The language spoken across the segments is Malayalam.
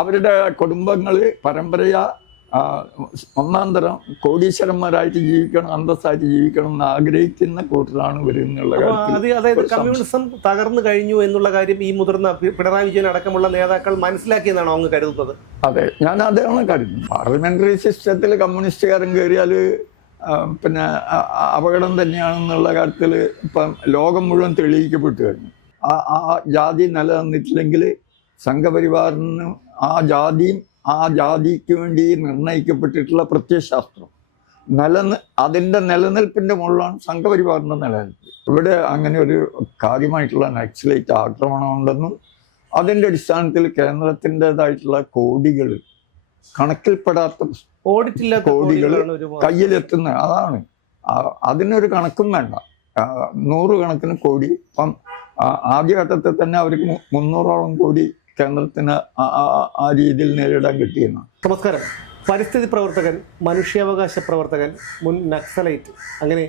അവരുടെ കുടുംബങ്ങൾ പരമ്പരയാ ഒന്നാം തരം കോടീശ്വരന്മാരായിട്ട് ജീവിക്കണം, അന്തസ്സായിട്ട് ജീവിക്കണം എന്ന് ആഗ്രഹിക്കുന്ന കൂട്ടരാണ് വരുന്നുള്ള അതായത് കമ്മ്യൂണിസം തകർന്നു കഴിഞ്ഞു എന്നുള്ള കാര്യം ഈ മുതിർന്ന പിണറായി വിജയൻ അടക്കമുള്ള നേതാക്കൾ മനസ്സിലാക്കിയെന്നാണോ അങ്ങ് കരുതുന്നത്? അതെ, ഞാൻ അതാണ് കരുതുന്നത്. പാർലമെന്ററി സിസ്റ്റത്തിൽ കമ്മ്യൂണിസ്റ്റുകാരൻ കയറിയാൽ പിന്നെ അപകടം തന്നെയാണെന്നുള്ള കാര്യത്തിൽ ഇപ്പം ലോകം മുഴുവൻ തെളിയിക്കപ്പെട്ടു കഴിഞ്ഞു. ആ ജാതി നിലനിന്നിട്ടില്ലെങ്കിൽ സംഘപരിവാറിന് ആ ജാതിക്ക് വേണ്ടി നിർണയിക്കപ്പെട്ടിട്ടുള്ള പ്രത്യയശാസ്ത്രം അതിൻ്റെ നിലനിൽപ്പിൻ്റെ മുകളിലാണ് സംഘപരിവാറിൻ്റെ നിലനിൽപ്പ്. ഇവിടെ അങ്ങനെ ഒരു കാര്യമായിട്ടുള്ള നക്സലൈറ്റ് ആക്രമണം ഉണ്ടെന്നും അതിൻ്റെ അടിസ്ഥാനത്തിൽ കേന്ദ്രത്തിൻ്റെതായിട്ടുള്ള കോടികൾ, കണക്കിൽപ്പെടാത്ത കോടികൾ കയ്യിലെത്തുന്ന അതാണ്. അതിനൊരു കണക്കും വേണ്ട, 100 കണക്കിന് കോടി. ഇപ്പം ആദ്യഘട്ടത്തിൽ തന്നെ അവർക്ക് 300ഓളം കോടി കേന്ദ്രത്തിന് ആ രീതിയിൽ നേരിടാൻ കിട്ടിയെന്ന്. നമസ്കാരം. പരിസ്ഥിതി പ്രവർത്തകൻ, മനുഷ്യാവകാശ പ്രവർത്തകൻ, മുൻ നക്സലൈറ്റ്, അങ്ങനെ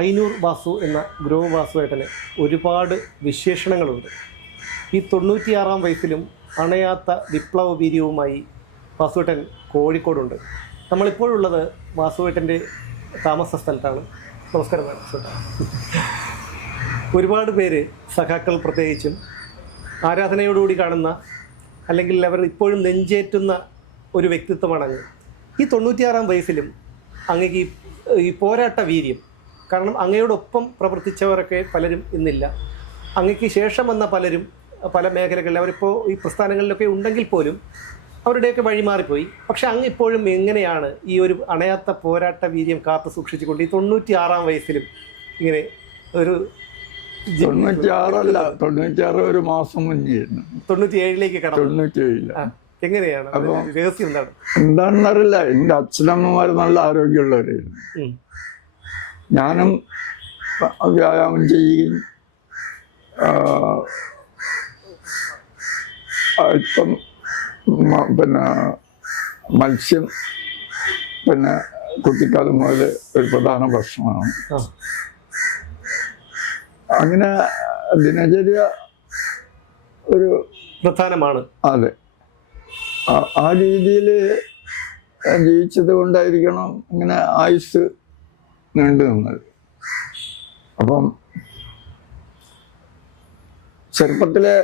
അയ്നൂർ വാസു എന്ന ഗ്രോ വാസുവേട്ടന് ഒരുപാട് വിശേഷണങ്ങളുണ്ട്. ഈ 96-ാം വയസ്സിലും അണയാത്ത വിപ്ലവ വീര്യവുമായി വാസുവേട്ടൻ കോഴിക്കോടുണ്ട്. നമ്മളിപ്പോഴുള്ളത് വാസുവേട്ടൻ്റെ താമസ സ്ഥലത്താണ്. നമസ്കാരം വാസുവേട്ടൻ. ഒരുപാട് പേര്, സഖാക്കൾ പ്രത്യേകിച്ചും, ആരാധനയോടുകൂടി കാണുന്ന, അല്ലെങ്കിൽ അവർ ഇപ്പോഴും നെഞ്ചേറ്റുന്ന ഒരു വ്യക്തിത്വമാണ് അങ്ങ്. ഈ 96-ാം വയസ്സിലും അങ്ങേക്ക് ഈ പോരാട്ട വീര്യം, കാരണം അങ്ങയോടൊപ്പം പ്രവർത്തിച്ചവരൊക്കെ പലരും ഇന്നില്ല. അങ്ങേക്ക് ശേഷം വന്ന പലരും പല മേഖലകളിൽ അവരിപ്പോൾ ഈ പ്രസ്ഥാനങ്ങളിലൊക്കെ ഉണ്ടെങ്കിൽ പോലും അവരുടെയൊക്കെ വഴിമാറിപ്പോയി. പക്ഷെ അങ്ങ് ഇപ്പോഴും എങ്ങനെയാണ് ഈ ഒരു അണയാത്ത പോരാട്ട വീര്യം കാത്തു സൂക്ഷിച്ചുകൊണ്ട് ഈ 96-ാം വയസ്സിലും ഇങ്ങനെ ഒരു 96 ഒരു മാസം മുന്നേ 97ലേക്ക് കടന്നു? 97 എങ്ങനെയാണ് രഹസ്യം? എന്താണെന്നറിയില്ല. എൻ്റെ അച്ഛനമ്മമാർ നല്ല ആരോഗ്യമുള്ളവരായിരുന്നു. ഞാനും വ്യായാമം ചെയ്യുകയും ഇപ്പം പിന്നെ മത്സ്യം പിന്നെ കുട്ടിക്കാലം മുതൽ ഒരു പ്രധാന ഭക്ഷണമാണ്. അങ്ങനെ ദിനചര്യ ഒരു പ്രധാനമാണ്. അതെ, ആ രീതിയിൽ ജീവിച്ചത് കൊണ്ടായിരിക്കണം ഇങ്ങനെ ആയുസ് നീണ്ടു നിന്നത്. അപ്പം ചെറുപ്പത്തിലെ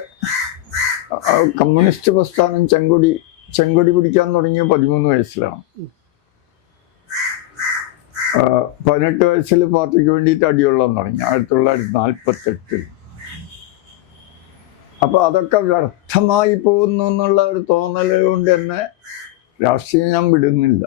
കമ്മ്യൂണിസ്റ്റ് പ്രസ്ഥാനം ചെങ്കൊടി പിടിക്കാൻ തുടങ്ങിയ 13 വയസ്സിലാണ്. 18 വയസ്സിൽ പാർട്ടിക്ക് വേണ്ടിയിട്ട് അടികൊള്ളാൻ തുടങ്ങി 1948. അപ്പൊ അതൊക്കെ വ്യർത്ഥമായി പോകുന്നു എന്നുള്ള ഒരു തോന്നൽ കൊണ്ട് തന്നെ രാഷ്ട്രീയം ഞാൻ വിടുന്നില്ല.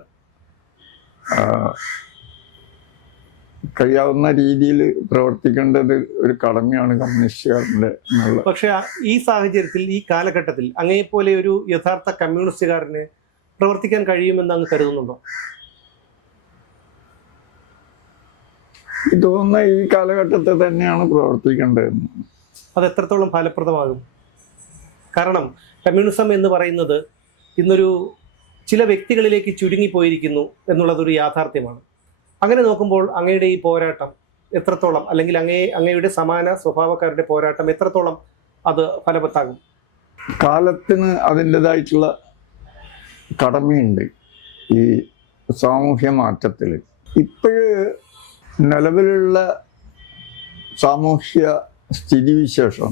കഴിയാവുന്ന രീതിയിൽ പ്രവർത്തിക്കേണ്ടത് ഒരു കടമയാണ് കമ്മ്യൂണിസ്റ്റുകാരൻ്റെ എന്നുള്ള. പക്ഷെ ഈ സാഹചര്യത്തിൽ, ഈ കാലഘട്ടത്തിൽ അങ്ങേപോലെ ഒരു യഥാർത്ഥ കമ്മ്യൂണിസ്റ്റുകാരന് പ്രവർത്തിക്കാൻ കഴിയുമെന്ന് അങ്ങ് കരുതുന്നുണ്ടോ? തോന്നുന്ന ഈ കാലഘട്ടത്തിൽ തന്നെയാണ് പ്രവർത്തിക്കേണ്ടതെന്ന്. അത് എത്രത്തോളം ഫലപ്രദമാകും? കാരണം കമ്മ്യൂണിസം എന്ന് പറയുന്നത് ഇന്നൊരു ചില വ്യക്തികളിലേക്ക് ചുരുങ്ങിപ്പോയിരിക്കുന്നു എന്നുള്ളതൊരു യാഥാർത്ഥ്യമാണ്. അങ്ങനെ നോക്കുമ്പോൾ അങ്ങയുടെ ഈ പോരാട്ടം എത്രത്തോളം, അല്ലെങ്കിൽ അങ്ങയുടെ സമാന സ്വഭാവക്കാരുടെ പോരാട്ടം എത്രത്തോളം അത് ഫലവത്താകും? കാലത്തിന് അതിൻ്റെതായിട്ടുള്ള കടമയുണ്ട് ഈ സാമൂഹ്യ മാറ്റത്തിൽ. ഇപ്പോഴ് നിലവിലുള്ള സാമൂഹ്യ സ്ഥിതിവിശേഷം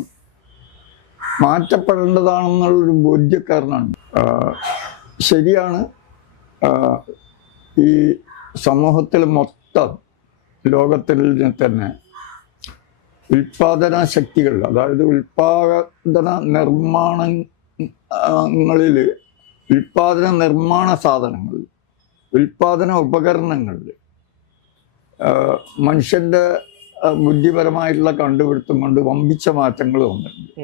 മാറ്റപ്പെടേണ്ടതാണെന്നുള്ളൊരു ബോധ്യക്കാരനാണ്. ശരിയാണ്, ഈ സമൂഹത്തിൽ മൊത്തം ലോകത്തിൽ തന്നെ ഉൽപാദന ശക്തികൾ, അതായത് ഉൽപാദന നിർമ്മാണങ്ങളിൽ, ഉൽപാദന നിർമ്മാണ സാധനങ്ങൾ, ഉൽപാദന ഉപകരണങ്ങളിൽ മനുഷ്യൻ്റെ ബുദ്ധിപരമായിട്ടുള്ള കണ്ടുപിടുത്തം കൊണ്ട് വമ്പിച്ച മാറ്റങ്ങൾ വന്നിട്ടുണ്ട്.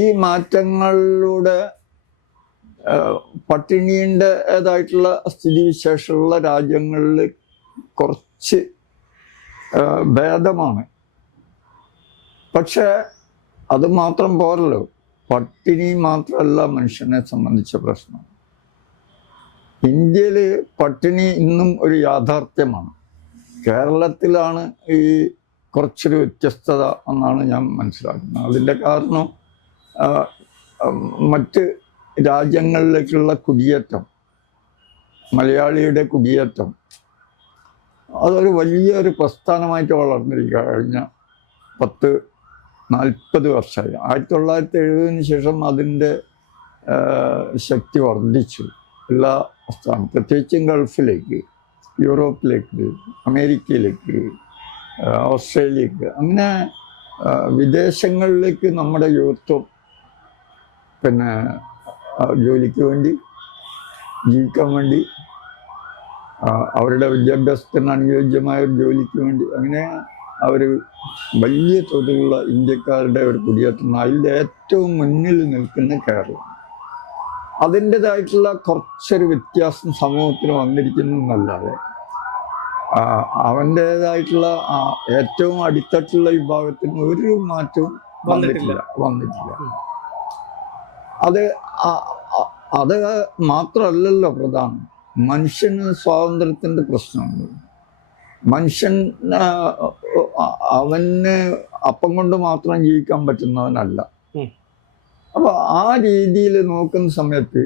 ഈ മാറ്റങ്ങളിലൂടെ പട്ടിണിയുടേതായിട്ടുള്ള സ്ഥിതിവിശേഷമുള്ള രാജ്യങ്ങളിൽ കുറച്ച് ഭേദമാണ്. പക്ഷെ അത് മാത്രം പോരല്ലോ. പട്ടിണി മാത്രമല്ല മനുഷ്യനെ സംബന്ധിച്ച പ്രശ്നം. ഇന്ത്യയിൽ പട്ടിണി ഇന്നും ഒരു യാഥാർത്ഥ്യമാണ്. കേരളത്തിലാണ് ഈ കുറച്ചൊരു വ്യത്യസ്തത എന്നാണ് ഞാൻ മനസ്സിലാക്കുന്നത്. അതിൻ്റെ കാരണം മറ്റ് രാജ്യങ്ങളിലേക്കുള്ള കുടിയേറ്റം, മലയാളിയുടെ കുടിയേറ്റം, അതൊരു വലിയൊരു പ്രസ്ഥാനമായിട്ട് വളർന്നിരിക്കുക കഴിഞ്ഞ 10-40 വർഷമായി. 1970 ശേഷം അതിൻ്റെ ശക്തി വർദ്ധിച്ചു. എല്ലാ സ്ഥാനം, പ്രത്യേകിച്ചും ഗൾഫിലേക്ക്, യൂറോപ്പിലേക്ക്, അമേരിക്കയിലേക്ക്, ഓസ്ട്രേലിയക്ക്, അങ്ങനെ വിദേശങ്ങളിലേക്ക് നമ്മുടെ യൂത്തും പിന്നെ ജോലിക്ക് വേണ്ടി, ജീവിക്കാൻ വേണ്ടി, അവരുടെ വിദ്യാഭ്യാസത്തിന് അനുയോജ്യമായ ഒരു ജോലിക്ക് വേണ്ടി, അങ്ങനെ അവർ വലിയ തോതിലുള്ള ഇന്ത്യക്കാരുടെ ഒരു കുടിയേറ്റം. അതിൽ ഏറ്റവും മുന്നിൽ നിൽക്കുന്ന കേരളം. അതിൻ്റെതായിട്ടുള്ള കുറച്ചൊരു വ്യത്യാസം സമൂഹത്തിന് വന്നിരിക്കുന്നു എന്നല്ലാതെ അവൻ്റേതായിട്ടുള്ള ഏറ്റവും അടിത്തട്ടുള്ള വിഭാഗത്തിന് ഒരു മാറ്റവും വന്നിട്ടില്ല. അത് മാത്രമല്ലല്ലോ പ്രധാനം. മനുഷ്യന് സ്വാതന്ത്ര്യത്തിൻ്റെ പ്രശ്നമുണ്ട്. മനുഷ്യൻ അവന് അപ്പം കൊണ്ട് മാത്രം ജീവിക്കാൻ പറ്റുന്നവനല്ല. അപ്പോൾ ആ രീതിയിൽ നോക്കുന്ന സമയത്ത്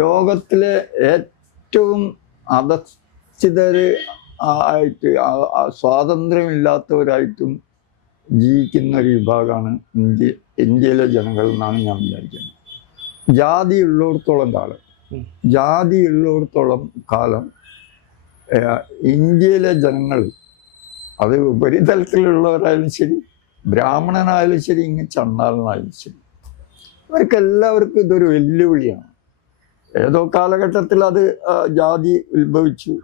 ലോകത്തിലെ ഏറ്റവും അധസ്ഥിതര് ആയിട്ട്, സ്വാതന്ത്ര്യമില്ലാത്തവരായിട്ടും ജീവിക്കുന്ന ഒരു വിഭാഗമാണ് ഇന്ത്യയിലെ ജനങ്ങൾ എന്നാണ് ഞാൻ വിചാരിക്കുന്നത്. ജാതിയുള്ളിടത്തോളം കാലം ഇന്ത്യയിലെ ജനങ്ങൾ, അത് ഉപരിതലത്തിലുള്ളവരായാലും ശരി, ബ്രാഹ്മണനായാലും ശരി, ഇങ്ങനെ ചണ്ടാലനായാലും ശരി, അവർക്കെല്ലാവർക്കും ഇതൊരു വെല്ലുവിളിയാണ്. ഏതോ കാലഘട്ടത്തിൽ അത് ജാതി ഉത്ഭവിച്ചു.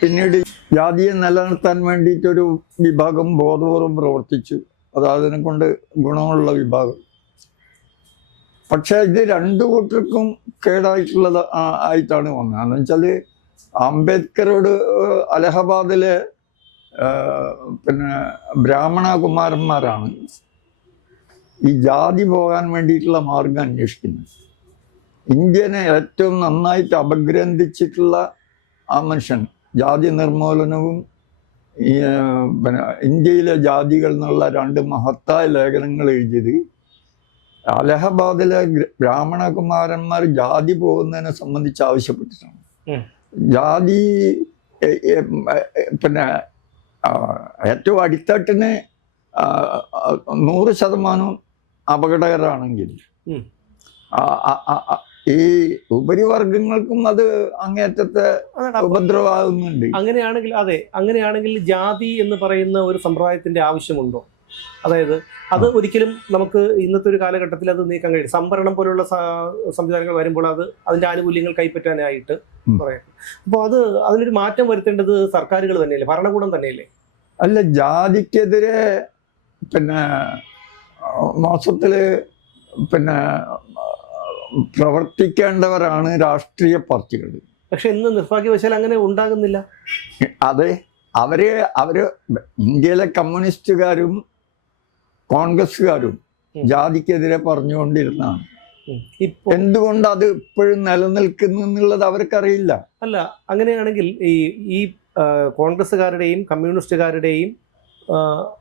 പിന്നീട് ജാതിയെ നിലനിർത്താൻ വേണ്ടിയിട്ടൊരു വിഭാഗം ബോധപൂർവം പ്രവർത്തിച്ചു. അത് അതിനെ കൊണ്ട് ഗുണമുള്ള വിഭാഗം. പക്ഷെ ഇത് രണ്ടു കൂട്ടർക്കും കേടായിട്ടുള്ളത് ആയിട്ടാണ് വന്നത്. എന്ന് വെച്ചാൽ അംബേദ്കറോട് അലഹബാദിലെ പിന്നെ ബ്രാഹ്മണ കുമാരന്മാരാണ് ഈ ജാതി പോകാൻ വേണ്ടിയിട്ടുള്ള മാർഗം അന്വേഷിക്കുന്നത്. ഇന്ത്യനെ ഏറ്റവും നന്നായിട്ട് അപഗ്രന്ഥിച്ചിട്ടുള്ള ആ മനുഷ്യൻ, ജാതി നിർമൂലനവും പിന്നെ ഇന്ത്യയിലെ ജാതികൾ എന്നുള്ള 2 മഹത്തായ ലേഖനങ്ങൾ എഴുതിയത് അലഹബാദിലെ ബ്രാഹ്മണ കുമാരന്മാർ ജാതി പോകുന്നതിനെ സംബന്ധിച്ച് ആവശ്യപ്പെട്ടിട്ടാണ്. ജാതി പിന്നെ ഏറ്റവും അടിത്തട്ടിന് 100% അപകടകരമാണെങ്കിൽ ഈ ഉപരിവർഗങ്ങൾക്കും അത് അങ്ങേറ്റത്തെ ഉപദ്രവമാകുന്നുണ്ട്. അങ്ങനെയാണെങ്കിൽ ജാതി എന്ന് പറയുന്ന ഒരു സമ്പ്രദായത്തിന്റെ ആവശ്യമുണ്ടോ? അതായത് അത് ഒരിക്കലും നമുക്ക് ഇന്നത്തെ ഒരു കാലഘട്ടത്തിൽ അത് നീക്കാൻ കഴിയും. സംവരണം പോലുള്ള സംവിധാനങ്ങൾ വരുമ്പോൾ അതിന്റെ ആനുകൂല്യങ്ങൾ കൈപ്പറ്റാനായിട്ട് പറയാം. അപ്പോൾ അതിനൊരു മാറ്റം വരുത്തേണ്ടത് സർക്കാരുകൾ തന്നെയല്ലേ, ഭരണകൂടം തന്നെയല്ലേ? അല്ല, ജാതിക്കെതിരെ പിന്നെ മോശത്തില് പിന്നെ പ്രവർത്തിക്കേണ്ടവരാണ് രാഷ്ട്രീയ പാർട്ടികൾ. പക്ഷെ ഇന്ന് നിർഭാഗ്യവശാൽ അങ്ങനെ ഉണ്ടാകുന്നില്ല. അതെ, അവര് ഇന്ത്യയിലെ കമ്മ്യൂണിസ്റ്റുകാരും കോൺഗ്രസ്സുകാരും ജാതിക്കെതിരെ പറഞ്ഞുകൊണ്ടിരുന്നതാണ്. എന്തുകൊണ്ട് അത് ഇപ്പോഴും നിലനിൽക്കുന്നു എന്നുള്ളത് അവർക്കറിയില്ല. അല്ല, അങ്ങനെയാണെങ്കിൽ ഈ കോൺഗ്രസ്സുകാരുടെയും കമ്മ്യൂണിസ്റ്റുകാരുടെയും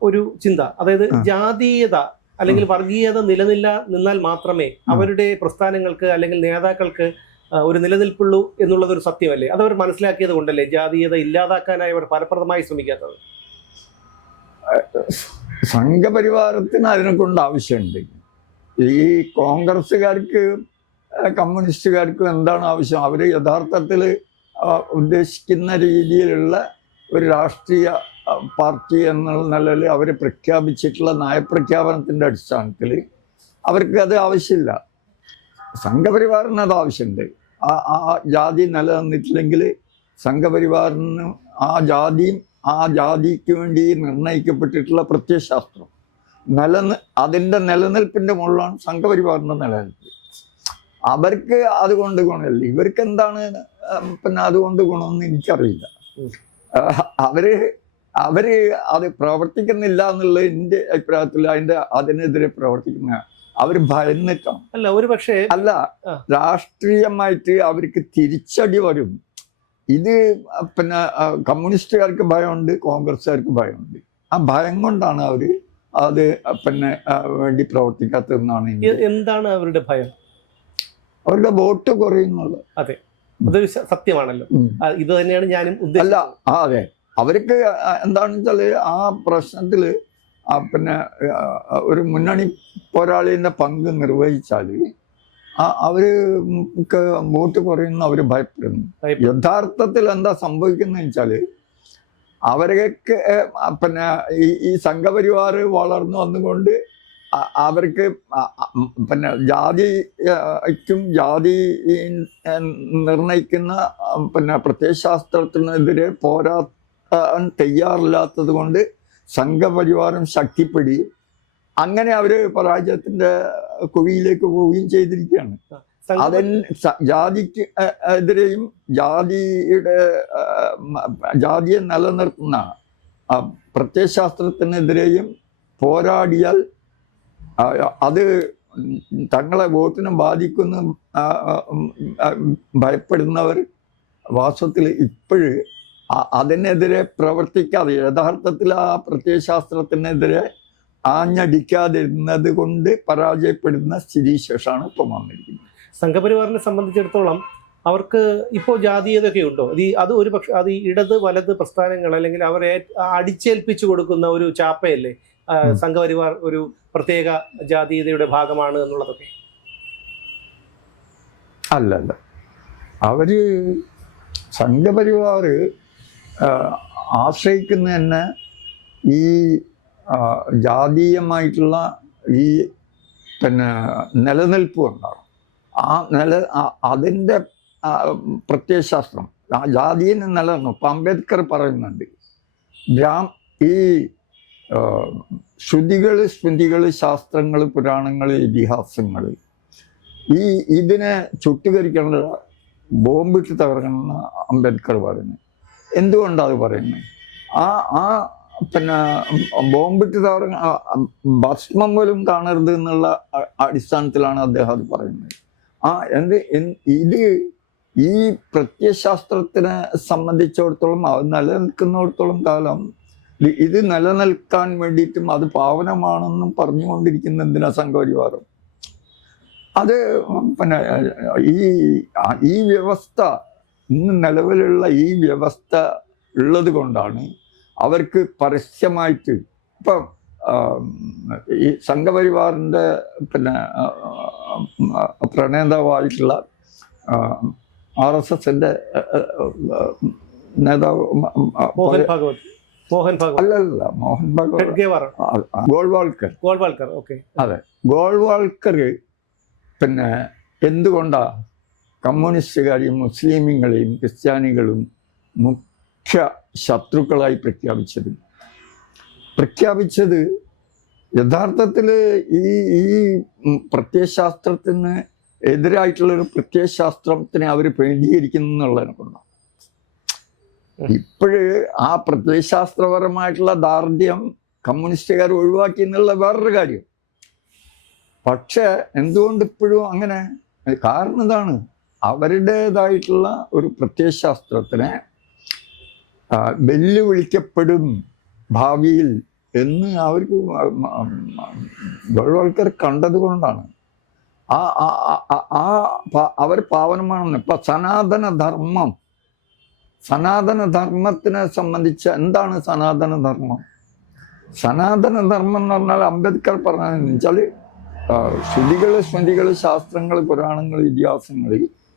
ഒരു ചിന്ത, അതായത് ജാതീയത അല്ലെങ്കിൽ വർഗീയത നിന്നാൽ മാത്രമേ അവരുടെ പ്രസ്ഥാനങ്ങൾക്ക് അല്ലെങ്കിൽ നേതാക്കൾക്ക് ഒരു നിലനിൽപ്പുള്ളൂ എന്നുള്ളതൊരു സത്യമല്ലേ? അതവർ മനസ്സിലാക്കിയത് കൊണ്ടല്ലേ ജാതീയത ഇല്ലാതാക്കാനായി അവർ ഫലപ്രദമായി ശ്രമിക്കാത്തത്? സംഘപരിവാരത്തിന് അതിനെ കൊണ്ട് ആവശ്യമുണ്ട്. ഈ കോൺഗ്രസ്സുകാർക്ക് കമ്മ്യൂണിസ്റ്റുകാർക്കും എന്താണ് ആവശ്യം? അവർ യഥാർത്ഥത്തിൽ ഉദ്ദേശിക്കുന്ന രീതിയിലുള്ള ഒരു രാഷ്ട്രീയ പാർട്ടി എന്നുള്ള നിലയിൽ അവർ പ്രഖ്യാപിച്ചിട്ടുള്ള നയപ്രഖ്യാപനത്തിൻ്റെ അടിസ്ഥാനത്തിൽ അവർക്ക് അത് ആവശ്യമില്ല. സംഘപരിവാറിന് അത് ആവശ്യമുണ്ട്. ആ ജാതി നിലനിന്നിട്ടില്ലെങ്കിൽ സംഘപരിവാറിന് ആ ജാതിക്ക് വേണ്ടി നിർണയിക്കപ്പെട്ടിട്ടുള്ള പ്രത്യയശാസ്ത്രം അതിൻ്റെ നിലനിൽപ്പിൻ്റെ മുകളിലാണ് സംഘപരിവാറിൻ്റെ നിലനിൽപ്പ്. അവർക്ക് അതുകൊണ്ട് ഗുണമില്ല. ഇവർക്ക് എന്താണ് പിന്നെ അതുകൊണ്ട് ഗുണമെന്ന് എനിക്കറിയില്ല. അവര് അത് പ്രവർത്തിക്കുന്നില്ല എന്നുള്ളത് എൻ്റെ അഭിപ്രായത്തിൽ അതിനെതിരെ പ്രവർത്തിക്കുന്ന അവർ ഭയന്നിട്ടാണ്. അല്ല, രാഷ്ട്രീയമായിട്ട് അവർക്ക് തിരിച്ചടി വരും. ഇത് പിന്നെ കമ്മ്യൂണിസ്റ്റുകാർക്ക് ഭയമുണ്ട്, കോൺഗ്രസ്സുകാർക്ക് ഭയമുണ്ട്. ആ ഭയം കൊണ്ടാണ് അവർ അത് പിന്നെ വേണ്ടി പ്രവർത്തിക്കാത്തതെന്നാണ്. എന്താണ് അവരുടെ ഭയം? അവരുടെ വോട്ട് കുറയുന്നുള്ളത്. അതെ, അതൊരു സത്യമാണല്ലോ. ഇത് തന്നെയാണ് ഞാനും അല്ല, ഉദ്ദേശിച്ചത്. അതെ, അവർക്ക് എന്താണെന്ന് വെച്ചാൽ ആ പ്രശ്നത്തിൽ പിന്നെ ഒരു മുന്നണി പോരാളിന്റെ പങ്ക് നിർവഹിച്ചാൽ അവര് വോട്ട് കുറയുന്നു, അവർ ഭയപ്പെടുന്നു. യഥാർത്ഥത്തിൽ എന്താ സംഭവിക്കുന്നത് വെച്ചാൽ അവരൊക്കെ പിന്നെ ഈ സംഘപരിവാർ വളർന്നു വന്നുകൊണ്ട് അവർക്ക് പിന്നെ ജാതിക്കും ജാതി നിർണയിക്കുന്ന പിന്നെ പ്രത്യയശാസ്ത്രത്തിനെതിരെ പോരാടാൻ തയ്യാറില്ലാത്തത് കൊണ്ട് സംഘപരിവാരം ശക്തിപ്പെടുകയും അങ്ങനെ അവര് പരാജയത്തിന്റെ കുഴിയിലേക്ക് പോവുകയും ചെയ്തിരിക്കുകയാണ്. ജാതിക്ക് എതിരെയും ജാതിയെ നിലനിർത്തുന്ന പ്രത്യയശാസ്ത്രത്തിനെതിരെയും പോരാടിയാൽ അത് തങ്ങളെ വോട്ടിനെ ബാധിക്കുന്ന ഭയപ്പെടുന്നവർ വാസ്തവത്തിൽ ഇപ്പോഴ് അതിനെതിരെ പ്രവർത്തിക്കാതെ യഥാർത്ഥത്തിൽ ആ പ്രത്യയശാസ്ത്രത്തിനെതിരെ ആഞ്ഞടിക്കാതിരുന്നത് കൊണ്ട് പരാജയപ്പെടുന്ന സ്ഥിതിവിശേഷമാണ് ഇപ്പം വന്നിരിക്കുന്നത്. സംഘപരിവാറിനെ സംബന്ധിച്ചിടത്തോളം അവർക്ക് ഇപ്പോൾ ജാതീയതയൊക്കെ ഉണ്ടോ? അത് ഒരു പക്ഷെ അത് ഇടത് വലത് പ്രസ്ഥാനങ്ങൾ അല്ലെങ്കിൽ അവരെ അടിച്ചേൽപ്പിച്ചു കൊടുക്കുന്ന ഒരു ചാപ്പയല്ലേ സംഘപരിവാർ ഒരു പ്രത്യേക ജാതീയതയുടെ ഭാഗമാണ് എന്നുള്ളതൊക്കെ? അല്ലല്ല, അവര് സംഘപരിവാർ ആശ്രയിക്കുന്ന തന്നെ ഈ ജാതീയമായിട്ടുള്ള ഈ പിന്നെ നിലനിൽപ്പ് ഉണ്ടാകും. അതിൻ്റെ പ്രത്യയശാസ്ത്രം ആ ജാതിയെ നിലനിർത്തും. ഇപ്പം അംബേദ്കർ പറയുന്നുണ്ട് ഈ ശ്രുതികൾ സ്മൃതികൾ ശാസ്ത്രങ്ങൾ പുരാണങ്ങൾ ഇതിഹാസങ്ങൾ ഇതിനെ ചുട്ടുകരിക്കേണ്ട ബോംബിട്ട് തകർക്കണമെന്ന് അംബേദ്കർ പറയുന്നത്. എന്തുകൊണ്ടാണ് അത് പറയുന്നത്? ആ പിന്നെ ബോംബിട്ട് തകർക്ക ഭസ്മം പോലും കാണരുത് എന്നുള്ള അടിസ്ഥാനത്തിലാണ് അദ്ദേഹം അത് പറയുന്നത്. ഇത് ഈ പ്രത്യയശാസ്ത്രത്തിനെ സംബന്ധിച്ചിടത്തോളം അത് നിലനിൽക്കുന്നിടത്തോളം കാലം ഇത് നിലനിൽക്കാൻ വേണ്ടിയിട്ടും അത് പാവനമാണെന്നും പറഞ്ഞുകൊണ്ടിരിക്കുന്ന എന്തിനാ സംഘപരിവാരം? അത് പിന്നെ ഈ വ്യവസ്ഥ ഇന്ന് നിലവിലുള്ള ഈ വ്യവസ്ഥ ഉള്ളത് കൊണ്ടാണ് അവർക്ക് പരസ്യമായിട്ട് ഇപ്പം ഈ സംഘപരിവാറിൻ്റെ പിന്നെ പ്രണേതാവായിട്ടുള്ള RSSന്റെ നേതാവ് അല്ലല്ല മോഹൻ ഭാഗവത് ഗോൾവാൾക്കർ. അതെ, ഗോൾവാൾക്കർ പിന്നെ എന്തുകൊണ്ടാ കമ്മ്യൂണിസ്റ്റുകാരെയും മുസ്ലിമുകളെയും ക്രിസ്ത്യാനികളും മുഖ്യ ശത്രുക്കളായി പ്രഖ്യാപിച്ചത് യഥാർത്ഥത്തിൽ ഈ പ്രത്യയശാസ്ത്രത്തിന് എതിരായിട്ടുള്ളൊരു പ്രത്യയശാസ്ത്രത്തിനെ അവർ പേടിയിരിക്കുന്നു എന്നുള്ളതിനെ കൊണ്ടാണ്. ഇപ്പോഴ് ആ പ്രത്യയശാസ്ത്രപരമായിട്ടുള്ള ദാർഢ്യം കമ്മ്യൂണിസ്റ്റുകാർ ഒഴിവാക്കി എന്നുള്ള വേറൊരു കാര്യം. പക്ഷെ എന്തുകൊണ്ട് ഇപ്പോഴും അങ്ങനെ? കാരണം ഇതാണ്, അവരുടേതായിട്ടുള്ള ഒരു പ്രത്യയശാസ്ത്രത്തിനെ വെല്ലുവിളിക്കപ്പെടും ഭാവിയിൽ എന്ന് അവർക്ക് ഗോൾവാൾക്കർ കണ്ടതുകൊണ്ടാണ് അവർ പാവനമാണെന്ന്. ഇപ്പൊ സനാതനധർമ്മത്തിനെ സംബന്ധിച്ച് എന്താണ് സനാതനധർമ്മം? സനാതനധർമ്മം എന്ന് പറഞ്ഞാൽ അംബേദ്കർ പറഞ്ഞതെന്ന് വെച്ചാൽ ശ്രുതികൾ സ്മൃതികൾ ശാസ്ത്രങ്ങൾ പുരാണങ്ങൾ ഇതിഹാസങ്ങൾ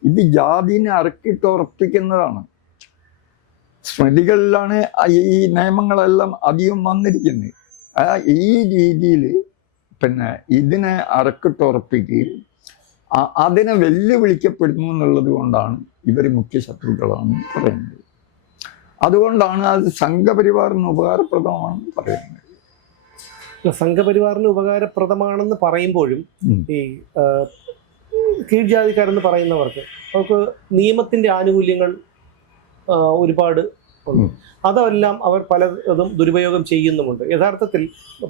ഇത് ജാതിനെ അറക്കിട്ടുറപ്പിക്കുന്നതാണ്. സ്മൃതികളിലാണ് ഈ നിയമങ്ങളെല്ലാം അധികം വന്നിരിക്കുന്നത്. ഈ രീതിയിൽ പിന്നെ ഇതിനെ അറക്കിട്ടുറപ്പിക്കുകയും അതിനെ വെല്ലുവിളിക്കപ്പെടുന്നു എന്നുള്ളത് കൊണ്ടാണ് ഇവർ മുഖ്യ ശത്രുക്കളാണെന്ന് പറയുന്നത്. അതുകൊണ്ടാണ് അത് സംഘപരിവാറിന് ഉപകാരപ്രദമാണെന്ന് പറയുന്നത്. സംഘപരിവാറിന് ഉപകാരപ്രദമാണെന്ന് പറയുമ്പോഴും ഈ കീഴ്ജാതിക്കാരെന്ന് പറയുന്നവർക്ക് അവർക്ക് നിയമത്തിന്റെ ആനുകൂല്യങ്ങൾ ഒരുപാട് ഉണ്ട്. അതെല്ലാം അവർ പലതും ദുരുപയോഗം ചെയ്യുന്നുമുണ്ട്. യഥാർത്ഥത്തിൽ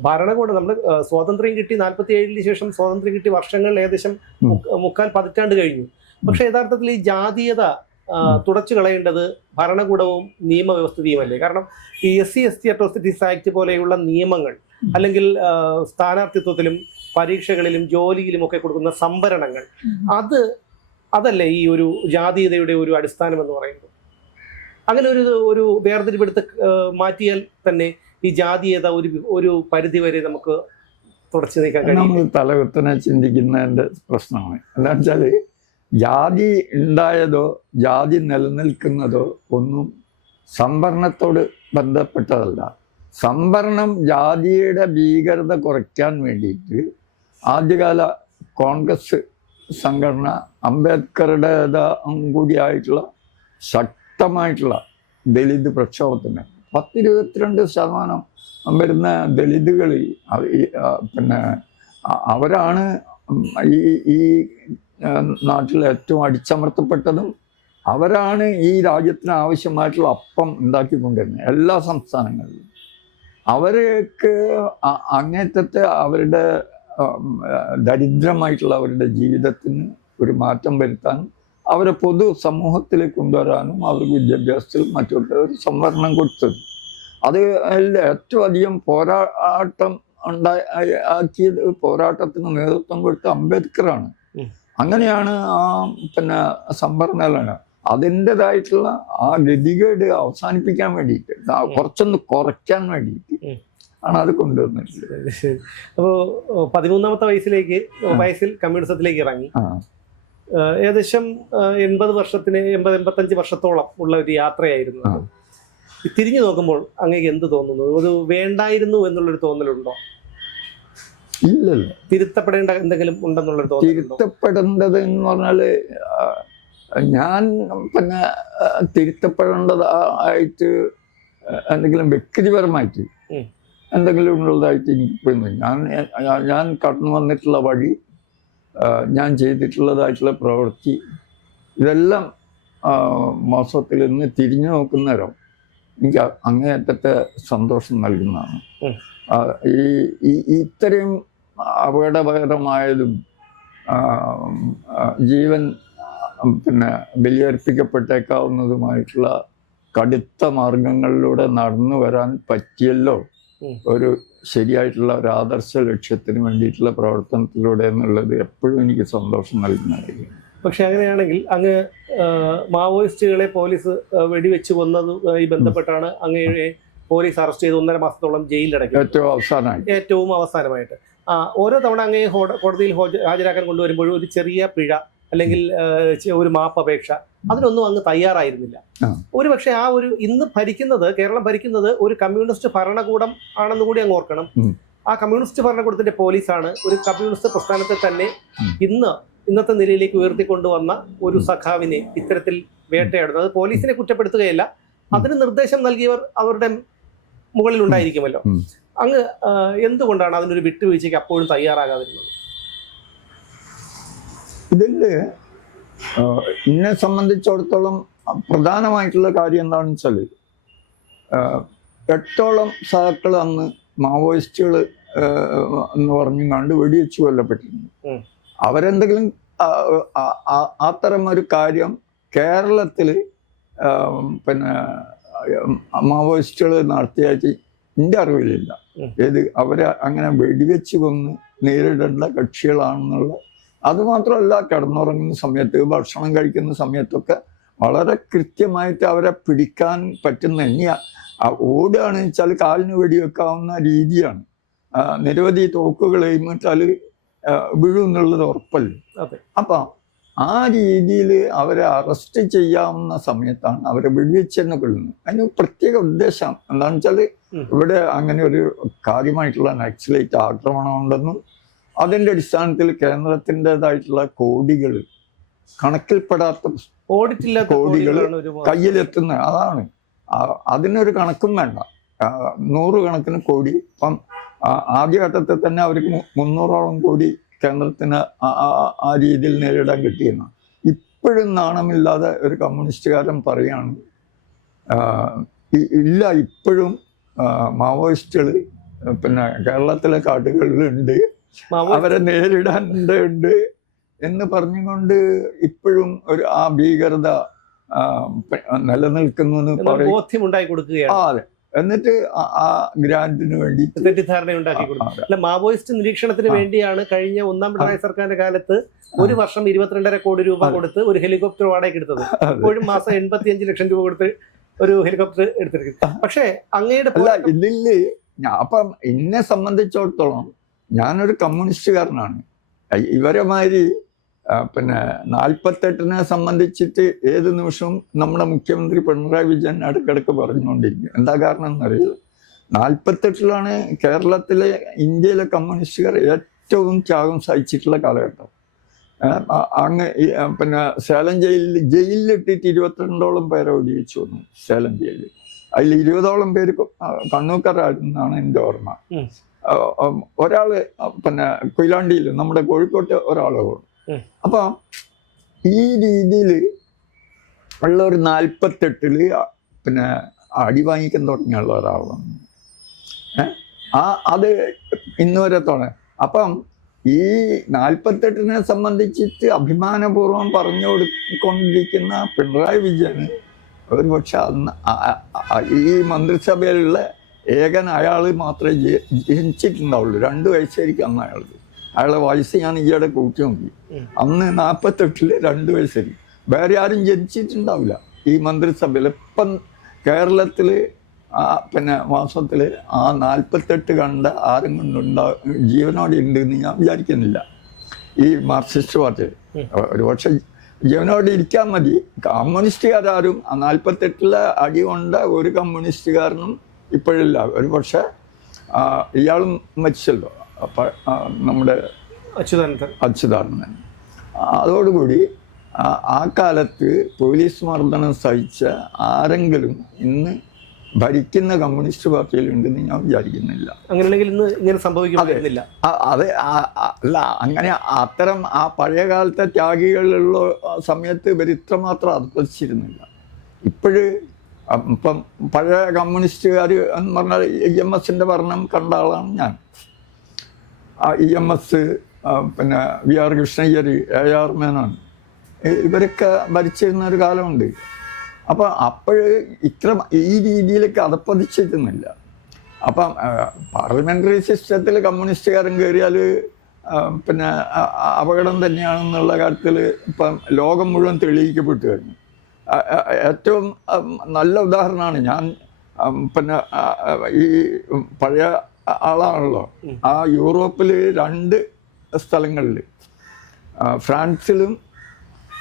ഭരണകൂടം നമ്മൾ സ്വാതന്ത്ര്യം കിട്ടി 47-ന് ശേഷം സ്വാതന്ത്ര്യം കിട്ടി വർഷങ്ങൾ ഏകദേശം 3/4 പതിറ്റാണ്ട് കഴിഞ്ഞു. പക്ഷെ യഥാർത്ഥത്തിൽ ഈ ജാതീയത തുടച്ചു കളയേണ്ടത് ഭരണകൂടവും നിയമവ്യവസ്ഥിതിയുമല്ലേ? കാരണം ഈ SC/ST അട്രോസിറ്റീസ് ആക്ട് പോലെയുള്ള നിയമങ്ങൾ അല്ലെങ്കിൽ സ്ഥാനാർത്ഥിത്വത്തിലും പരീക്ഷകളിലും ജോലിയിലും ഒക്കെ കൊടുക്കുന്ന സംവരണങ്ങൾ അത് അതല്ലേ ഈ ഒരു ജാതീയതയുടെ ഒരു അടിസ്ഥാനം എന്ന് പറയുന്നത്. അങ്ങനെ ഒരു വേർതിരിവെടുത്ത് മാറ്റിയാൽ തന്നെ ഈ ജാതീയത ഒരു പരിധി വരെ നമുക്ക് തുടച്ചു നീക്കാൻ കഴിയും. നമ്മൾ തലകുത്തനെ ചിന്തിക്കുന്നതിൻ്റെ പ്രശ്നമാണ്. എന്താ വെച്ചാൽ ജാതി ഉണ്ടായതോ ജാതി നിലനിൽക്കുന്നതോ ഒന്നും സംവരണത്തോട് ബന്ധപ്പെട്ടതല്ല. സംവരണം ജാതിയുടെ ഭീകരത കുറയ്ക്കാൻ വേണ്ടിയിട്ട് ആദ്യകാല കോൺഗ്രസ് സംഘടന അംബേദ്കറുടേത് കൂടിയായിട്ടുള്ള ശക്തമായിട്ടുള്ള ദലിത് പ്രക്ഷോഭത്തിന് 10-22% വരുന്ന ദലിതുകൾ പിന്നെ അവരാണ് ഈ നാട്ടിൽ ഏറ്റവും അടിച്ചമർത്തപ്പെട്ടതും അവരാണ് ഈ രാജ്യത്തിന് ആവശ്യമായിട്ടുള്ള അപ്പം ഉണ്ടാക്കിക്കൊണ്ടിരുന്നത് എല്ലാ സംസ്ഥാനങ്ങളിലും. അവർക്ക് അങ്ങേറ്റത്തെ അവരുടെ ദരിദ്രമായിട്ടുള്ള അവരുടെ ജീവിതത്തിന് ഒരു മാറ്റം വരുത്താനും അവരെ പൊതു സമൂഹത്തിലേക്ക് കൊണ്ടുവരാനും അവർക്ക് വിദ്യാഭ്യാസത്തിൽ മറ്റുള്ള ഒരു സംവരണം കൊടുത്തത്. അത് ഏറ്റവും അധികം പോരാട്ടം ആക്കിയത്, പോരാട്ടത്തിന് നേതൃത്വം കൊടുത്ത അംബേദ്കറാണ്. അങ്ങനെയാണ് പിന്നെ സംവരണമാണ് അതിൻ്റെതായിട്ടുള്ള ആ ഗതികേട് അവസാനിപ്പിക്കാൻ വേണ്ടിയിട്ട്, കുറച്ചൊന്ന് കുറയ്ക്കാൻ വേണ്ടിയിട്ട് ആണ് അത് കൊണ്ടുവന്നിട്ടുള്ളത്. അപ്പോൾ 13ാമത്തെ വയസ്സിൽ കമ്മ്യൂണിസത്തിലേക്ക് ഇറങ്ങി. ഏകദേശം 80-85 വർഷത്തോളം ഉള്ള ഒരു യാത്രയായിരുന്നു. തിരിഞ്ഞു നോക്കുമ്പോൾ അങ്ങേക്ക് എന്ത് തോന്നുന്നു? അത് വേണ്ടായിരുന്നു എന്നുള്ളൊരു തോന്നലുണ്ടോ? ഇല്ലല്ലോ. തിരുത്തപ്പെടേണ്ട എന്തെങ്കിലും ഉണ്ടെന്നുള്ളൊരു തോന്നൽ? തിരുത്തപ്പെടേണ്ടത് എന്ന് പറഞ്ഞാല് ഞാൻ പിന്നെ തിരുത്തപ്പെടേണ്ടതായിട്ട് എന്തെങ്കിലും വ്യക്തിപരമായിട്ട് എന്തെങ്കിലും ഉള്ളതായിട്ട് എനിക്ക് തോന്നുന്നു. ഞാൻ കടന്നു വന്നിട്ടുള്ള വഴി, ഞാൻ ചെയ്തിട്ടുള്ളതായിട്ടുള്ള പ്രവൃത്തി, ഇതെല്ലാം മാസത്തിൽ നിന്ന് തിരിഞ്ഞു നോക്കുന്നേരം എനിക്ക് അങ്ങേയറ്റത്തെ സന്തോഷം നൽകുന്നതാണ്. ഇത്രയും അപകടകരമായതും ജീവൻ പിന്നെ ബലിയർപ്പിക്കപ്പെട്ടേക്കാവുന്നതുമായിട്ടുള്ള കടുത്ത മാർഗങ്ങളിലൂടെ നടന്നു വരാൻ പറ്റിയല്ലോ ഒരു ശരിയായിട്ടുള്ള ഒരു ആദർശ ലക്ഷ്യത്തിന് വേണ്ടിയിട്ടുള്ള പ്രവർത്തനത്തിലൂടെ എന്നുള്ളത് എപ്പോഴും എനിക്ക് സന്തോഷം നൽകുന്ന കാര്യമാണ്. പക്ഷെ അങ്ങനെയാണെങ്കിൽ അങ്ങ് മാവോയിസ്റ്റുകളെ പോലീസ് വെടിവെച്ച് കൊന്നതുമായി ബന്ധപ്പെട്ടാണ് അങ്ങയെ പോലീസ് അറസ്റ്റ് ചെയ്ത് 1.5 മാസത്തോളം ജയിലിലടക്കി. ഏറ്റവും അവസാനമായിട്ട് ഓരോ തവണ അങ്ങയെ കോടതിയിൽ ഹാജരാക്കാൻ കൊണ്ടുവരുമ്പോഴും ഒരു ചെറിയ പിഴ അല്ലെങ്കിൽ ഒരു മാപ്പപേക്ഷ, അതിനൊന്നും അങ്ങ് തയ്യാറായിരുന്നില്ല. ഒരുപക്ഷെ ഇന്ന് കേരളം ഭരിക്കുന്നത് ഒരു കമ്മ്യൂണിസ്റ്റ് ഭരണകൂടം ആണെന്ന് കൂടി അങ്ങ് ഓർക്കണം. ആ കമ്മ്യൂണിസ്റ്റ് ഭരണകൂടത്തിന്റെ പോലീസാണ് ഒരു കമ്മ്യൂണിസ്റ്റ് പ്രസ്ഥാനത്തെ തന്നെ ഇന്നത്തെ നിലയിലേക്ക് ഉയർത്തിക്കൊണ്ടുവന്ന ഒരു സഖാവിനെ ഇത്തരത്തിൽ വേട്ടയാടുന്നത്. അത് പോലീസിനെ കുറ്റപ്പെടുത്തുകയല്ല, അതിന് നിർദ്ദേശം നൽകിയവർ അവരുടെ മുകളിൽ ഉണ്ടായിരിക്കുമല്ലോ. അങ്ങ് എന്തുകൊണ്ടാണ് അതിനൊരു വിട്ടുവീഴ്ചയ്ക്ക് അപ്പോഴും തയ്യാറാകാതിരുന്നത്? ഇതിൽ എന്നെ സംബന്ധിച്ചിടത്തോളം പ്രധാനമായിട്ടുള്ള കാര്യം എന്താണെന്ന് വെച്ചാൽ 8ഓളം സഹാക്കൾ അന്ന് മാവോയിസ്റ്റുകൾ എന്ന് പറഞ്ഞു കണ്ട് വെടിവെച്ച് കൊല്ലപ്പെട്ടിട്ടുണ്ട്. അവരെന്തെങ്കിലും അത്തരം ഒരു കാര്യം കേരളത്തിൽ പിന്നെ മാവോയിസ്റ്റുകൾ നടത്തിയായിട്ട് എൻ്റെ അറിവിലില്ല. അവരെ അങ്ങനെ വെടിവെച്ച് കൊന്ന് നേരിടേണ്ട കക്ഷികളാണെന്നുള്ള, അതുമാത്രമല്ല കിടന്നുറങ്ങുന്ന സമയത്ത്, ഭക്ഷണം കഴിക്കുന്ന സമയത്തൊക്കെ വളരെ കൃത്യമായിട്ട് അവരെ പിടിക്കാൻ പറ്റുന്ന, ഇനി ഓടുകയാണെന്ന് വെച്ചാൽ കാലിന് വെടിവെക്കാവുന്ന രീതിയാണ്. നിരവധി തോക്കുകൾ എയിമിട്ടാൽ വീഴും എന്നുള്ളത് ഉറപ്പല്ലേ. അപ്പം ആ രീതിയിൽ അവരെ അറസ്റ്റ് ചെയ്യാവുന്ന സമയത്താണ് അവരെ വെടിവെച്ച് തന്നെ കൊള്ളുന്നത്. അതിന് പ്രത്യേക ഉദ്ദേശം എന്താണെന്ന് വെച്ചാൽ ഇവിടെ അങ്ങനെ ഒരു കാര്യമായിട്ടുള്ള നക്സലൈറ്റ് ആക്രമണം ഉണ്ടെന്നും അതിൻ്റെ അടിസ്ഥാനത്തിൽ കേന്ദ്രത്തിൻ്റെതായിട്ടുള്ള കോടികൾ, കണക്കിൽപ്പെടാത്ത കോടികൾ കയ്യിലെത്തുന്ന, അതാണ് അതിനൊരു കണക്കും വേണ്ട. 100 കണക്കിന് കോടി. ഇപ്പം ആദ്യഘട്ടത്തിൽ തന്നെ അവർക്ക് 300ഓളം കോടി കേന്ദ്രത്തിന് ആ രീതിയിൽ നേരിടാൻ കിട്ടിയെന്ന് ഇപ്പോഴും നാണമില്ലാതെ ഒരു കമ്മ്യൂണിസ്റ്റുകാരൻ പറയാണ്. ഇല്ല, ഇപ്പോഴും മാവോയിസ്റ്റുകൾ പിന്നെ കേരളത്തിലെ കാടുകളിലുണ്ട്, അവരെ നേരിടാനുണ്ട് എന്ന് പറഞ്ഞുകൊണ്ട് ഇപ്പോഴും ഒരു ആ ഭീകരത നിലനിൽക്കുന്നു എന്ന് പറയും. ബോധ്യമുണ്ടായി കൊടുക്കുകയാണ്. അതെ, എന്നിട്ട് ആ ഗ്രാന്റിന് വേണ്ടി തെറ്റിദ്ധാരണ ഉണ്ടാക്കി കൊടുക്കും. അല്ല, മാവോയിസ്റ്റ് നിരീക്ഷണത്തിന് വേണ്ടിയാണ് കഴിഞ്ഞ ഒന്നാം പിണറായി സർക്കാരിന്റെ കാലത്ത് ഒരു വർഷം 22.5 കോടി രൂപ കൊടുത്ത് ഒരു ഹെലികോപ്റ്റർ വാടകയ്ക്ക് എടുത്തത്. ഇപ്പോഴും മാസം 85 ലക്ഷം രൂപ കൊടുത്ത് ഒരു ഹെലികോപ്റ്റർ എടുത്തിരിക്കുന്നത്. പക്ഷേ അങ്ങയുടെ ഇതില് അപ്പം എന്നെ സംബന്ധിച്ചിടത്തോളം ഞാനൊരു കമ്മ്യൂണിസ്റ്റുകാരനാണ്. ഇവരെ മാതിരി പിന്നെ 48-നെ സംബന്ധിച്ചിട്ട് ഏത് നിമിഷവും നമ്മുടെ മുഖ്യമന്ത്രി പിണറായി വിജയൻ ഇടയ്ക്കിടയ്ക്ക് പറഞ്ഞുകൊണ്ടിരിക്കും. എന്താ കാരണം എന്നറിയില്ല. 48-ലാണ് കേരളത്തിലെ ഇന്ത്യയിലെ കമ്മ്യൂണിസ്റ്റുകാർ ഏറ്റവും ത്യാഗം സഹിച്ചിട്ടുള്ള കാലഘട്ടം. അങ്ങ് പിന്നെ സേലം ജയിലിലിട്ടിട്ട് 22ഓളം പേരെ വെടിവെച്ചു വന്നു സേലം ജയിലിൽ. അതിൽ 20ഓളം പേര് കണ്ണൂക്കറായിരുന്നാണ് എൻ്റെ ഓർമ്മ. ഒരാള് പിന്നെ കൊയിലാണ്ടിയിൽ നമ്മുടെ കോഴിക്കോട്ട് ഒരാളോട്. അപ്പൊ ഈ രീതിയിൽ ഉള്ള ഒരു 48-ല് പിന്നെ അടി വാങ്ങിക്കാൻ തുടങ്ങിയുള്ള ഒരാളാണ്. അത് ഇന്ന് വരെ അപ്പം ഈ 48-നെ സംബന്ധിച്ചിട്ട് അഭിമാനപൂർവ്വം പറഞ്ഞു കൊടുക്കൊണ്ടിരിക്കുന്ന പിണറായി വിജയന് ഒരു പക്ഷെ അന്ന് ഈ മന്ത്രിസഭയിലുള്ള ഏകൻ അയാൾ മാത്രമേ ജനിച്ചിട്ടുണ്ടാവുള്ളൂ. 2 വയസ്സായിരിക്കും അന്ന് അയാൾക്ക്. അയാളെ വയസ്സ് ഞാൻ ഈയിടെ കൂട്ടി നോക്കി. അന്ന് 48-ല് 2 വയസ്സായിരിക്കും. വേറെ ആരും ജനിച്ചിട്ടുണ്ടാവില്ല ഈ മന്ത്രിസഭയിൽ. ഇപ്പം കേരളത്തിൽ പിന്നെ മാസത്തിൽ ആ 48 കണ്ട ആരും കൊണ്ടുണ്ടാവും ജീവനോടെ ഉണ്ടെന്ന് ഞാൻ വിചാരിക്കുന്നില്ല. ഈ മാർക്സിസ്റ്റ് പാർട്ടി ഒരു പക്ഷെ ജീവനോടെ ഇരിക്കാൻ മതി. കമ്മ്യൂണിസ്റ്റുകാരും ആ 48-ലെ അടി കൊണ്ട ഒരു കമ്മ്യൂണിസ്റ്റുകാരനും ഇപ്പോഴില്ല. ഒരു പക്ഷെ ഇയാളും മരിച്ചല്ലോ, നമ്മുടെ അച്യുതാനന്ദൻ. അതോടുകൂടി ആ കാലത്ത് പോലീസ് മർദ്ദനം സഹിച്ച ആരെങ്കിലും ഇന്ന് ഭരിക്കുന്ന കമ്മ്യൂണിസ്റ്റ് പാർട്ടിയിലുണ്ടെന്ന് ഞാൻ വിചാരിക്കുന്നില്ല. അങ്ങനെയാണെങ്കിൽ ഇന്ന് ഇങ്ങനെ സംഭവിക്കുന്നില്ല. അത് അല്ല, അങ്ങനെ അത്തരം ആ പഴയ കാലത്തെ ത്യാഗികളുള്ള സമയത്ത് ഇവർ ഇത്രമാത്രം അർപ്പിച്ചിരുന്നില്ല. ഇപ്പം പഴയ കമ്മ്യൂണിസ്റ്റുകാർ എന്ന് പറഞ്ഞാൽ EMSന്റെ ഭരണം കണ്ട ആളാണ് ഞാൻ. EMS, പിന്നെ VR കൃഷ്ണയ്യര്, AR മേനോൻ, ഇവരൊക്കെ ഭരിച്ചിരുന്ന ഒരു കാലമുണ്ട്. അപ്പം ഇത്ര ഈ രീതിയിലേക്ക് അതപ്പതിച്ചിരുന്നില്ല. അപ്പം പാർലമെൻ്ററി സിസ്റ്റത്തിൽ കമ്മ്യൂണിസ്റ്റുകാരൻ കയറിയാൽ പിന്നെ അപകടം തന്നെയാണെന്നുള്ള കാര്യത്തിൽ ഇപ്പം ലോകം മുഴുവൻ തെളിയിക്കപ്പെട്ടു കഴിഞ്ഞു. ഏറ്റവും നല്ല ഉദാഹരണമാണ് ഞാൻ. പിന്നെ ഈ പഴയ ആളാണല്ലോ. ആ യൂറോപ്പിൽ 2 സ്ഥലങ്ങളിൽ, ഫ്രാൻസിലും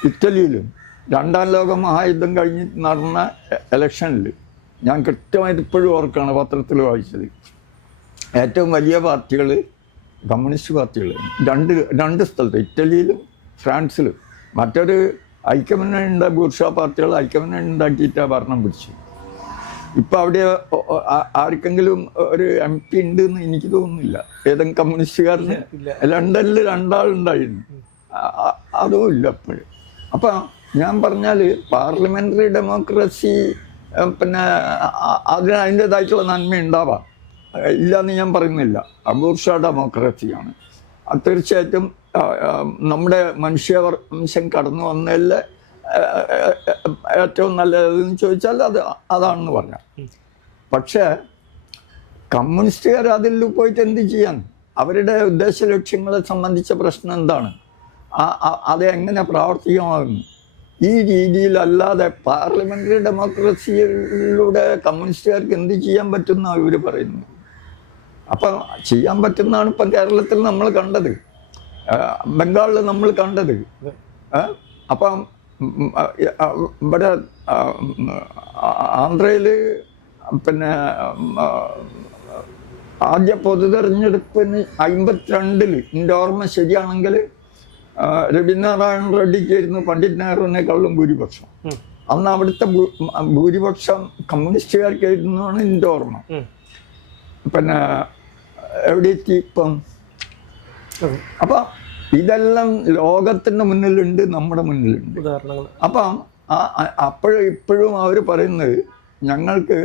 ഇറ്റലിയിലും 2ാം ലോക മഹായുദ്ധം കഴിഞ്ഞ് നടന്ന ഇലക്ഷനിൽ ഞാൻ കൃത്യമായിട്ട് ഇപ്പോഴും ഓർക്കുകയാണ്, പത്രത്തിൽ വായിച്ചത്. ഏറ്റവും വലിയ പാർട്ടികൾ കമ്മ്യൂണിസ്റ്റ് പാർട്ടികൾ 2 സ്ഥലത്ത്, ഇറ്റലിയിലും ഫ്രാൻസിലും. മറ്റൊരു ഐക്യമുന്നണിയുടെ ബൂർഷ്വാ പാർട്ടികൾ ഐക്യമുന്നണി ഉണ്ടാക്കിയിട്ട് ഭരണം പിടിച്ചു. ഇപ്പം അവിടെ ആർക്കെങ്കിലും ഒരു MP ഉണ്ടെന്ന് എനിക്ക് തോന്നുന്നില്ല. ഏതെങ്കിലും കമ്മ്യൂണിസ്റ്റുകാരന് ലണ്ടനിൽ 2 ആളുണ്ടായിരുന്നു, അതും ഇല്ല അപ്പോഴും. അപ്പം ഞാൻ പറഞ്ഞാൽ പാർലമെൻ്ററി ഡെമോക്രസി പിന്നെ അതിൻ്റേതായിട്ടുള്ള നന്മ ഉണ്ടാവാം, ഇല്ലയെന്ന് ഞാൻ പറയുന്നില്ല. ബൂർഷ്വാ ഡെമോക്രസിയാണ് തീർച്ചയായിട്ടും നമ്മുടെ മനുഷ്യവംശം കടന്നു വന്നതിൽ ഏറ്റവും നല്ലതെന്ന് ചോദിച്ചാൽ അതാണെന്ന് പറയാം. പക്ഷേ കമ്മ്യൂണിസ്റ്റുകാർ അതിൽ പോയിട്ട് എന്ത് ചെയ്യാൻ? അവരുടെ ഉദ്ദേശ ലക്ഷ്യങ്ങളെ സംബന്ധിച്ച പ്രശ്നം എന്താണ്? അതെങ്ങനെ പ്രാവർത്തികമാകുന്നു? ഈ രീതിയിലല്ലാതെ പാർലമെൻ്ററി ഡെമോക്രസിയിലൂടെ കമ്മ്യൂണിസ്റ്റുകാർക്ക് എന്ത് ചെയ്യാൻ പറ്റുന്ന ഇവർ പറയുന്നു. അപ്പം ചെയ്യാൻ പറ്റുന്നതാണ് ഇപ്പം കേരളത്തിൽ നമ്മൾ കണ്ടത്, ബംഗാളിൽ നമ്മൾ കണ്ടത്. അപ്പം ഇവിടെ ആന്ധ്രയിൽ പിന്നെ ആദ്യ പൊതു തെരഞ്ഞെടുപ്പിന് 52-ൽ എൻ്റെ ഓർമ്മ ശരിയാണെങ്കിൽ രവീന്ദ്രനാരായണ റെഡ്ഡിക്കായിരുന്നു പണ്ഡിറ്റ് നെഹ്റുവിനേക്കാളും ഭൂരിപക്ഷം. അന്ന് അവിടുത്തെ ഭൂരിപക്ഷം കമ്മ്യൂണിസ്റ്റുകാർക്കായിരുന്നാണ് എൻ്റെ ഓർമ്മ. പിന്നെ എവിടെ എത്തി ഇപ്പം? അപ്പം ഇതെല്ലാം ലോകത്തിൻ്റെ മുന്നിലുണ്ട്, നമ്മുടെ മുന്നിലുണ്ട്. അപ്പം ഇപ്പോഴും അവർ പറയുന്നത് ഞങ്ങൾക്ക്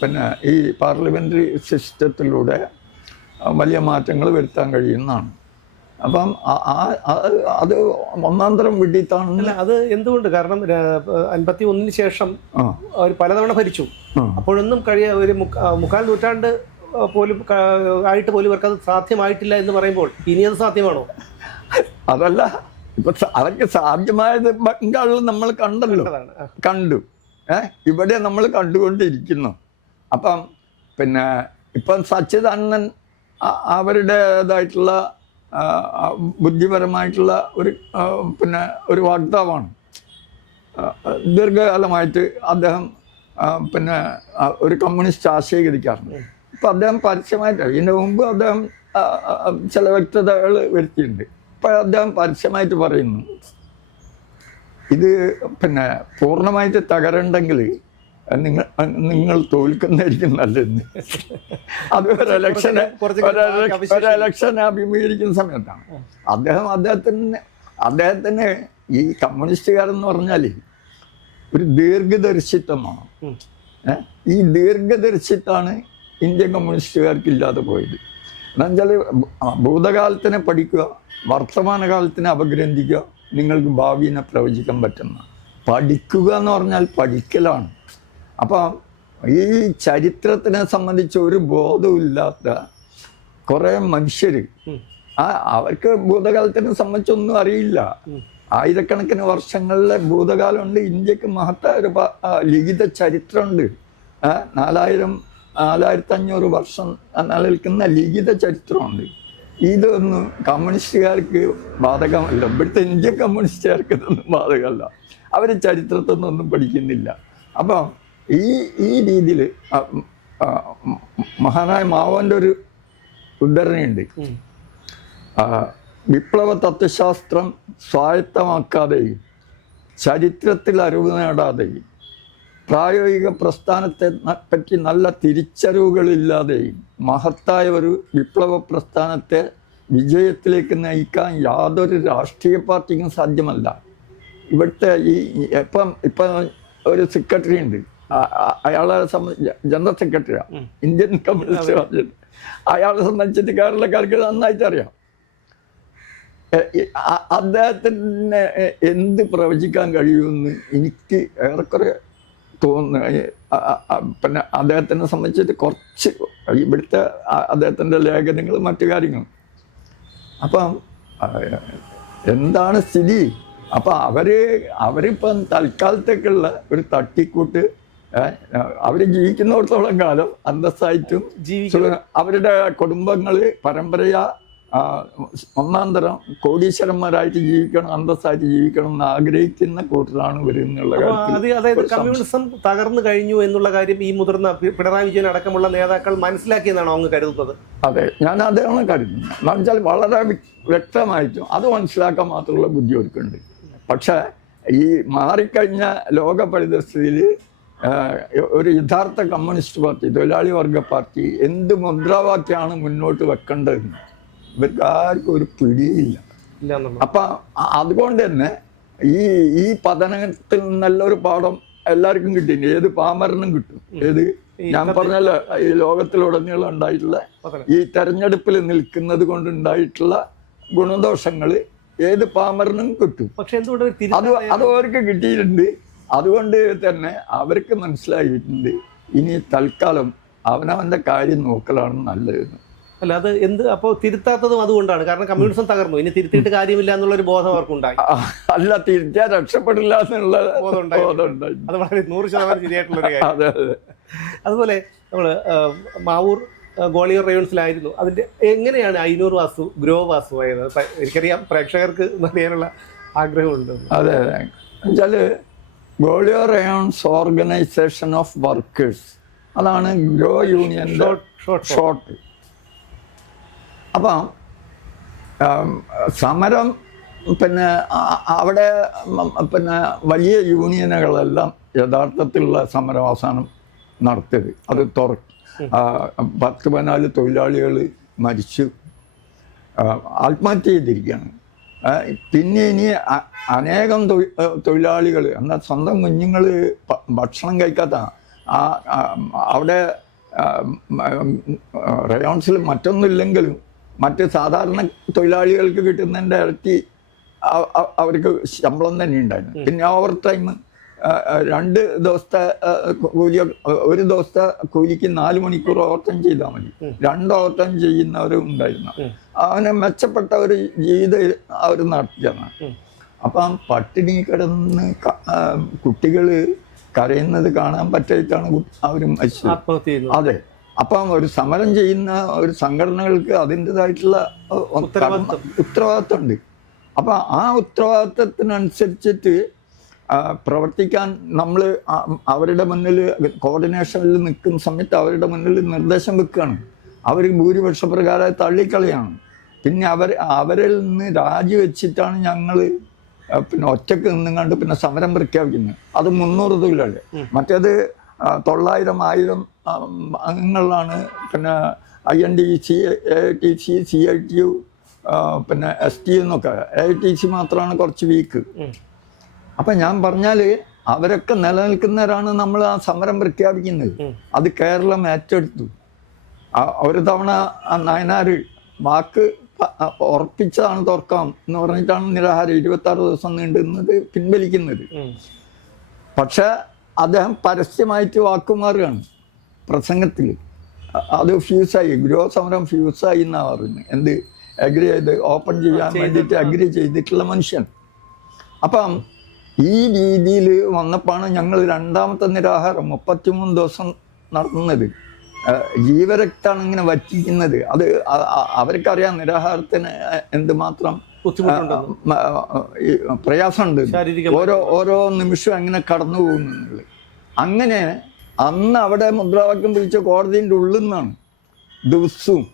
പിന്നെ ഈ പാർലമെൻ്ററി സിസ്റ്റത്തിലൂടെ വലിയ മാറ്റങ്ങൾ വരുത്താൻ കഴിയുന്നതാണ്. അപ്പം അത് ഒന്നാം തരം വിഡിത്താണ്. അല്ല, അത് എന്തുകൊണ്ട്? കാരണം 51 ശേഷം അവർ പലതവണ ഭരിച്ചു. അപ്പോഴൊന്നും ഒരു മുക്കാൽ നൂറ്റാണ്ട് പോലും ആയിട്ട് പോലും ഇവർക്ക് അത് സാധ്യമായിട്ടില്ല എന്ന് പറയുമ്പോൾ ഇനി അത് സാധ്യമാണോ? അതല്ല, ഇപ്പൊ അതൊക്കെ സാധ്യമായത് ബംഗാളിൽ നമ്മൾ കണ്ടു. ഇവിടെ നമ്മൾ കണ്ടുകൊണ്ടിരിക്കുന്നു. അപ്പം പിന്നെ ഇപ്പം സച്ചിദാനന്ദൻ അവരുടേതായിട്ടുള്ള ബുദ്ധിപരമായിട്ടുള്ള ഒരു വക്താവാണ്. ദീർഘകാലമായിട്ട് അദ്ദേഹം പിന്നെ ഒരു കമ്മ്യൂണിസ്റ്റ് ആശയീകരിക്കാറുണ്ട്. ഇപ്പം അദ്ദേഹം പരസ്യമായിട്ട്, ഇതിന് മുമ്പ് അദ്ദേഹം ചില വ്യക്തതകൾ വരുത്തിയിട്ടുണ്ട്. ഇപ്പം അദ്ദേഹം പരസ്യമായിട്ട് പറയുന്നു, ഇത് പിന്നെ പൂർണ്ണമായിട്ട് തകരണ്ടെങ്കിൽ നിങ്ങൾ തോൽക്കുന്നതായിരിക്കും നല്ലതെന്ന്. അത് ഒരു ഇലക്ഷനെ അഭിമുഖീകരിക്കുന്ന സമയത്താണ് അദ്ദേഹത്തിന് ഈ കമ്മ്യൂണിസ്റ്റുകാരെന്ന് പറഞ്ഞാൽ ഒരു ദീർഘദർശിത്വമാണ്. ഈ ദീർഘദർശിത്വമാണ് ഇന്ത്യൻ കമ്മ്യൂണിസ്റ്റുകാർക്ക് ഇല്ലാതെ പോയത്. എന്നുവെച്ചാൽ ഭൂതകാലത്തിനെ പഠിക്കുക, വർത്തമാനകാലത്തിനെ അപഗ്രന്ഥിക്കുക, നിങ്ങൾക്ക് ഭാവിയെ പ്രവചിക്കാൻ പറ്റുന്ന. പഠിക്കുക എന്ന് പറഞ്ഞാൽ പഠിക്കലാണ്. അപ്പം ഈ ചരിത്രത്തിനെ സംബന്ധിച്ച് ഒരു ബോധമില്ലാത്ത കുറേ മനുഷ്യർ, അവർക്ക് ഭൂതകാലത്തിനെ സംബന്ധിച്ചൊന്നും അറിയില്ല. ആയിരക്കണക്കിന് വർഷങ്ങളിലെ ഭൂതകാലമുണ്ട്. ഇന്ത്യക്ക് മഹത്തായ ഒരു ലിഖിത ചരിത്രമുണ്ട്. 4500 വർഷം നിലനിൽക്കുന്ന ലിഖിത ചരിത്രമുണ്ട്. ഇതൊന്നും കമ്മ്യൂണിസ്റ്റുകാർക്ക് ബാധകമല്ല. ഇവിടുത്തെ ഇന്ത്യൻ കമ്മ്യൂണിസ്റ്റുകാർക്ക് ഇതൊന്നും ബാധകമല്ല. അവർ ചരിത്രത്തിൽ നിന്നൊന്നും പഠിക്കുന്നില്ല. അപ്പം ഈ രീതിയിൽ മഹാനായ മാവോൻ്റെ ഒരു ഉദ്ധരണിയുണ്ട്. വിപ്ലവ തത്വശാസ്ത്രം സ്വായത്തമാക്കാതെയും ചരിത്രത്തിൽ അറിവ് നേടാതെയും പ്രായോഗിക പ്രസ്ഥാനത്തെ പറ്റി നല്ല തിരിച്ചറിവുകളില്ലാതെയും മഹത്തായ ഒരു വിപ്ലവ പ്രസ്ഥാനത്തെ വിജയത്തിലേക്ക് നയിക്കാൻ യാതൊരു രാഷ്ട്രീയ പാർട്ടിക്കും സാധ്യമല്ല. ഇവിടുത്തെ ഇപ്പം ഒരു സെക്രട്ടറി ഉണ്ട്, അയാളെ സംബന്ധിച്ച് ജനറൽ സെക്രട്ടറിയാണ് ഇന്ത്യൻ കമ്മ്യൂണിസ്റ്റ് പാർട്ടി. അയാളെ സംബന്ധിച്ചിട്ട് കേരളക്കാർക്ക് നന്നായിട്ട് അറിയാം. അദ്ദേഹത്തിന് എന്ത് പ്രവചിക്കാൻ കഴിയുമെന്ന് എനിക്ക് ഏറെക്കുറെ തോന്നുന്നു. പിന്നെ അദ്ദേഹത്തിനെ സംബന്ധിച്ചിട്ട് കുറച്ച് ഇവിടുത്തെ അദ്ദേഹത്തിൻ്റെ ലേഖനങ്ങളും മറ്റു കാര്യങ്ങളും. അപ്പം എന്താണ് സ്ഥിതി? അപ്പം അവരിപ്പം തൽക്കാലത്തേക്കുള്ള ഒരു തട്ടിക്കൂട്ട്, അവർ ജീവിക്കുന്നിടത്തോളം കാലം അന്തസ്സായിട്ടും അവരുടെ കുടുംബങ്ങൾ പരമ്പരയാ ഒന്നാം തരം കോടീശ്വരന്മാരായിട്ട് ജീവിക്കണം, അന്തസ്സായിട്ട് ജീവിക്കണം എന്ന് ആഗ്രഹിക്കുന്ന കൂട്ടരാണ് വരുന്നുള്ള കാര്യത്തിൽ. അതായത് കമ്മ്യൂണിസം തകർന്നു കഴിഞ്ഞു എന്നുള്ള കാര്യം ഈ മുതിർന്ന പിണറായി വിജയൻ അടക്കമുള്ള നേതാക്കൾ മനസ്സിലാക്കിയെന്നാണോ അങ്ങ് കരുതുന്നത്? അതെ, ഞാൻ അതാണ് കരുതുന്നത്. എന്ന് വെച്ചാൽ വളരെ വ്യക്തമായിട്ടും അത് മനസ്സിലാക്കാൻ മാത്രമുള്ള ബുദ്ധി അവർക്കുണ്ട്. പക്ഷേ ഈ മാറിക്കഴിഞ്ഞ ലോക പരിതസ്ഥിതിയിൽ ഒരു യഥാർത്ഥ കമ്മ്യൂണിസ്റ്റ് പാർട്ടി, തൊഴിലാളി വർഗ പാർട്ടി എന്ത് മുദ്രാവാക്യമാണ് മുന്നോട്ട് വെക്കേണ്ടതെന്ന് ഇവർക്ക് ആർക്കും ഒരു പിടിയില്ല. അപ്പം അതുകൊണ്ട് തന്നെ ഈ പതനത്തിൽ നല്ലൊരു പാഠം എല്ലാവർക്കും കിട്ടി. ഏത് പാമരനും കിട്ടും. ഏത് ഞാൻ പറഞ്ഞല്ലോ, ഈ ലോകത്തിലുടനീളം ഉണ്ടായിട്ടുള്ള ഈ തെരഞ്ഞെടുപ്പിൽ നിൽക്കുന്നത് കൊണ്ടുണ്ടായിട്ടുള്ള ഗുണദോഷങ്ങൾ ഏത് പാമരനും കിട്ടും. പക്ഷെ അത് അവർക്ക് കിട്ടിയിട്ടുണ്ട്. അതുകൊണ്ട് തന്നെ അവർക്ക് മനസ്സിലായിട്ടുണ്ട് ഇനി തൽക്കാലം അവനവൻ്റെ കാര്യം നോക്കലാണ് നല്ലതെന്ന്. അല്ല, അത് അപ്പോൾ തിരുത്താത്തതും അതുകൊണ്ടാണ്. കാരണം കമ്മ്യൂണിസം തകർന്നു, ഇനി തിരുത്തിയിട്ട് കാര്യമില്ല എന്നുള്ളൊരു ബോധം അവർക്കുണ്ടായി. അല്ല, തിരുത്താൻ രക്ഷപ്പെടില്ല എന്നുള്ള ബോധം ഉണ്ടായി. അത് വളരെ 100% ശരിയായിട്ടുള്ളൊരു കാര്യം. അതുപോലെ നമ്മൾ മാവൂർ ഗോളിയർ റയോൺസിലായിരുന്നു. അതിൻ്റെ എങ്ങനെയാണ് അയ്യൂർ വാസു ഗ്രോ വാസു ആയത്? എനിക്കറിയാം, പ്രേക്ഷകർക്ക് അറിയാനുള്ള ആഗ്രഹമുണ്ട്. അതെ, എന്നുവെച്ചാൽ Gwalior Rayons organisation of workers, അതാണ് ഗ്രോ യൂണിയൻ്റെ ഷോർട്ട്. അപ്പം സമരം പിന്നെ അവിടെ പിന്നെ വലിയ യൂണിയനുകളെല്ലാം യഥാർത്ഥത്തിലുള്ള സമരം അവസാനം നടത്തിയത്. അത് 10-14 തൊഴിലാളികൾ മരിച്ചു, ആത്മഹത്യ ചെയ്തിരിക്കുകയാണ്. പിന്നെ ഇനി അനേകം തൊഴിലാളികൾ എന്നാൽ സ്വന്തം കുഞ്ഞുങ്ങൾ ഭക്ഷണം കഴിക്കാത്ത അവിടെ റയോൺസിൽ മറ്റൊന്നുമില്ലെങ്കിലും മറ്റ് സാധാരണ തൊഴിലാളികൾക്ക് കിട്ടുന്നതിൻ്റെ ഇരട്ടി അവർക്ക് ശമ്പളം തന്നെ ഉണ്ടായിരുന്നു. പിന്നെ ഓവർ ടൈം 2 ദിവസത്തെ കൂലി, ഒരു ദിവസത്തെ കൂലിക്ക് 4 മണിക്കൂർ ഓവർ ടൈം ചെയ്താൽ മതി. 2 ഓവർ ടൈം ചെയ്യുന്നവരും ഉണ്ടായിരുന്നു. അവന് മെച്ചപ്പെട്ട ഒരു ജീവിതം അവർ നടത്തിയാണ്. അപ്പം പട്ടിണി കിടന്ന് കുട്ടികൾ കരയുന്നത് കാണാൻ പറ്റായിട്ടാണ് അവർ മരിച്ചത്. അതെ. അപ്പം ഒരു സമരം ചെയ്യുന്ന ഒരു സംഘടനകൾക്ക് അതിൻ്റെതായിട്ടുള്ള ഉത്തരവാദിത്വമുണ്ട്. അപ്പം ആ ഉത്തരവാദിത്വത്തിനനുസരിച്ചിട്ട് പ്രവർത്തിക്കാൻ നമ്മൾ അവരുടെ മുന്നിൽ കോർഡിനേഷനിൽ നിൽക്കുന്ന സമയത്ത് അവരുടെ മുന്നിൽ നിർദ്ദേശം വെക്കുകയാണ്. അവർ ഭൂരിപക്ഷ പ്രകാരം തള്ളിക്കളിയാണ്. പിന്നെ അവരിൽ നിന്ന് രാജിവെച്ചിട്ടാണ് ഞങ്ങൾ പിന്നെ ഒറ്റക്ക് നിന്നുകൊണ്ട് പിന്നെ സമരം പ്രഖ്യാപിക്കുന്നത്. അത് 300 തൊഴിലാളി. മറ്റേത് 900, 1000 അംഗങ്ങളിലാണ്. പിന്നെ INDC, AITC, CITU, പിന്നെ ST എന്നൊക്കെ. AITC മാത്രമാണ് കുറച്ച് വീക്ക്. അപ്പം ഞാൻ പറഞ്ഞാൽ അവരൊക്കെ നിലനിൽക്കുന്നവരാണ് നമ്മൾ ആ സമരം പ്രഖ്യാപിക്കുന്നത്. അത് കേരളം ഏറ്റെടുത്തു. ഒരു തവണ നയനാർ വാക്ക് ഉറപ്പിച്ചതാണ് തുറക്കാം എന്ന് പറഞ്ഞിട്ടാണ് നിരാഹാരം 26 ദിവസം നീണ്ടുന്നത് പിൻവലിക്കുന്നത്. പക്ഷെ അദ്ദേഹം പരസ്യമായിട്ട് വാക്കുമാറുകയാണ് പ്രസംഗത്തിൽ. അത് ഫ്യൂസായി, ഗൃഹ സമരം ഫ്യൂസായി എന്നാണ് പറയുന്നത്. എന്ത് അഗ്രി ചെയ്ത് ഓപ്പൺ ചെയ്യാൻ വേണ്ടിയിട്ട് അഗ്രി ചെയ്തിട്ടുള്ള മനുഷ്യൻ. അപ്പം ഈ രീതിയിൽ വന്നപ്പോഴാണ് ഞങ്ങൾ 2ാമത്തെ നിരാഹാരം 33 ദിവസം നടത്തുന്നത്. ജീവരക്താണ് ഇങ്ങനെ വറ്റിക്കുന്നത്. അത് അവർക്കറിയാം നിരാഹാരത്തിന് എന്തുമാത്രം പ്രയാസമുണ്ട്, ഓരോ നിമിഷവും എങ്ങനെ കടന്നു പോകുന്നുള്ളത്. അങ്ങനെ അന്ന് അവിടെ മുദ്രാവാക്യം വിളിച്ച കോടതിൻ്റെ ഉള്ളിൽ നിന്നാണ് ദിവസവും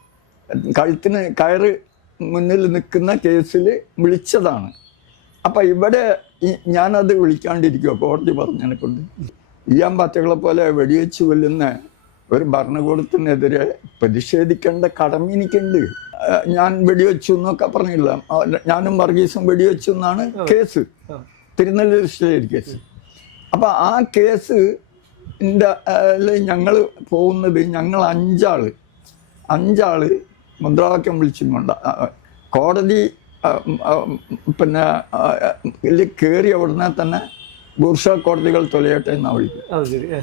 കഴുത്തിന് കയറ് മുന്നിൽ നിൽക്കുന്ന കേസിൽ വിളിച്ചതാണ്. അപ്പം ഇവിടെ ഞാനത് വിളിക്കാണ്ടിരിക്കുമോ? കോടതി പറഞ്ഞതിനെ കൊണ്ട് ഈയാൻ പാറ്റകളെ പോലെ വെടിവെച്ച് കൊല്ലുന്ന ഒരു ഭരണകൂടത്തിനെതിരെ പ്രതിഷേധിക്കേണ്ട കടമ എനിക്കുണ്ട്. ഞാൻ വെടിവെച്ചു എന്നൊക്കെ പറഞ്ഞില്ല. ഞാനും വർഗീസും വെടിവെച്ചു എന്നാണ് കേസ്, തിരുനെല്ലൂർ സ്റ്റേറ്റ് കേസ്. അപ്പം ആ കേസ് ഞങ്ങൾ പോകുന്നത്, ഞങ്ങൾ 5 ആള് മുദ്രാവാക്യം വിളിച്ചും കൊണ്ട് കോടതി പിന്നെ കയറി ഉടനെ തന്നെ ബൂർഷ കോടതികൾ തൊലയട്ടെ എന്നാണ് വിളിക്കുന്നത്.